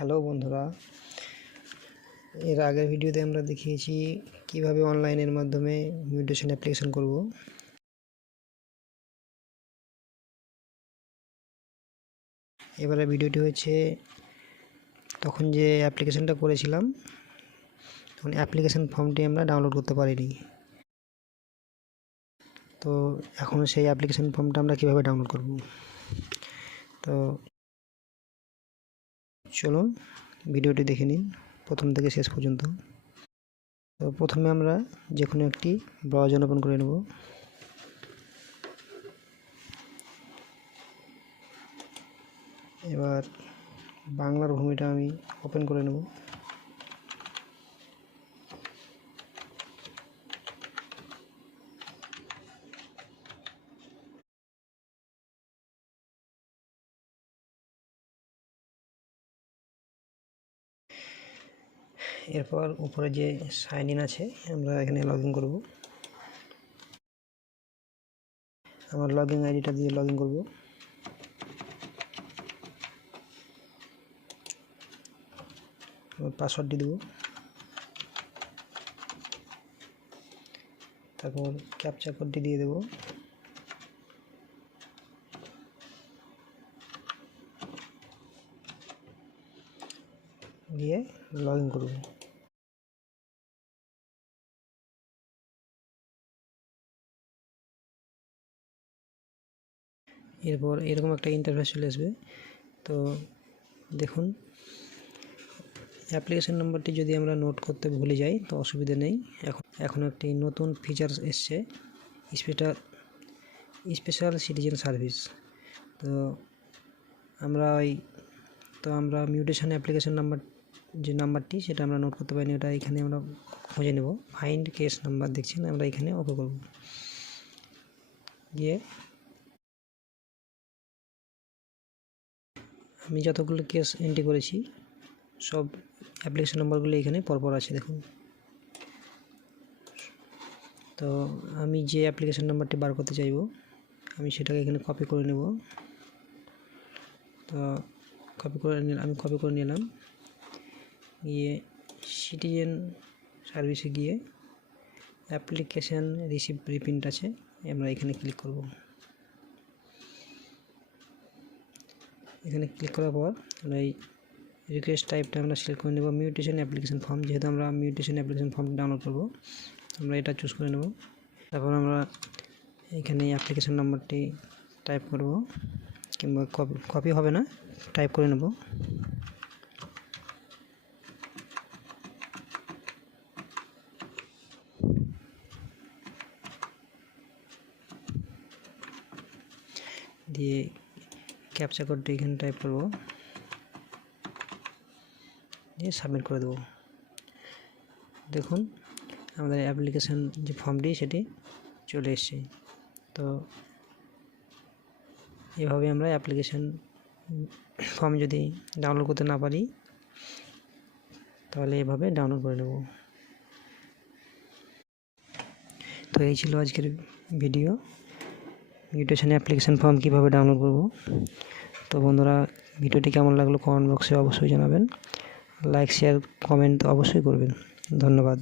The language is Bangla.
হ্যালো বন্ধুরা, এর আগের ভিডিওতে আমরা দেখিয়েছি কিভাবে অনলাইনের মাধ্যমে মিউটেশন অ্যাপ্লিকেশন করব। এবারে ভিডিওটি হচ্ছে তখন যে অ্যাপ্লিকেশনটা করেছিলাম তখন অ্যাপ্লিকেশন ফর্মটি আমরা ডাউনলোড করতে পারিনি। তো এখন সেই অ্যাপ্লিকেশন ফর্মটা আমরা কিভাবে ডাউনলোড করব। তো চলুন ভিডিওটি দেখে নিন প্রথম থেকে শেষ পর্যন্ত। তো প্রথমে আমরা যে কোনো একটি ব্রাউজার ওপেন করে নেব। এবার বাংলার ভূমিটা আমি ওপেন করে নেব। এরপর উপরে যে সাইন ইন আছে আমরা এখানে লগ ইন করব। আমার লগ ইন আইডিটা দিয়ে লগ ইন করব। পাসওয়ার্ডটি দেব, তারপর ক্যাপচা কোডটি দিয়ে দেব। দিয়ে লগ ইন করব। এরপর এরকম একটা ইন্টারফেস চলে আসবে। তো দেখুন, অ্যাপ্লিকেশন নাম্বারটি যদি আমরা নোট করতে ভুলে যাই তো অসুবিধা নেই। এখন একটি নতুন ফিচার্স এসছে, স্পেশাল সিটিজেন সার্ভিস। তো আমরা মিউটেশন অ্যাপ্লিকেশন নাম্বার যে নাম্বারটি সেটা আমরা নোট করতে পারিনি, ওটা এখানে আমরা খুঁজে নেব। ফাইন্ড কেস নাম্বার দেখছেন, আমরা এখানে ওকে করব। গিয়ে আমি যতগুলো কেস এন্ট্রি করেছি সব অ্যাপ্লিকেশন নাম্বারগুলো এখানে পরপর আছে দেখুন। তো আমি যে অ্যাপ্লিকেশন নাম্বারটি বার করতে চাইব আমি সেটাকে এখানে কপি করে নেব। তো আমি কপি করে নিলাম। গিয়ে সিটিজেন সার্ভিসে গিয়ে অ্যাপ্লিকেশান রিসিভ রিপ্রিন্ট আছে, আমরা এখানে ক্লিক করব। এখানে ক্লিক করার পর আমরা এই রিকোয়েস্ট টাইপটা আমরা সিলেক্ট করে নেব মিউটেশন অ্যাপ্লিকেশন ফর্ম। যেহেতু আমরা মিউটেশন অ্যাপ্লিকেশন ফর্ম ডাউনলোড করব আমরা এটা চুজ করে নেব। তারপর আমরা এখানে অ্যাপ্লিকেশন নাম্বারটি টাইপ করব, কিংবা কপি হবে না, টাইপ করে নেব। দিয়ে ক্যাপচা কোডটি এখানে টাইপ করব, দিয়ে সাবমিট করে দেব। দেখুন আমাদের অ্যাপ্লিকেশন যে ফর্মটি সেটি চলে এসেছে। তো এভাবে আমরা অ্যাপ্লিকেশন ফর্ম যদি ডাউনলোড করতে না পারি তাহলে এভাবে ডাউনলোড করে নেব। তো এই ছিল আজকের ভিডিও, মিউটেশন অ্যাপ্লিকেশন ফর্ম কীভাবে ডাউনলোড করব। তো বন্ধুরা, ভিডিওটি কেমন লাগলো কমেন্ট বক্সে অবশ্যই জানাবেন। লাইক শেয়ার কমেন্ট অবশ্যই করবেন। ধন্যবাদ।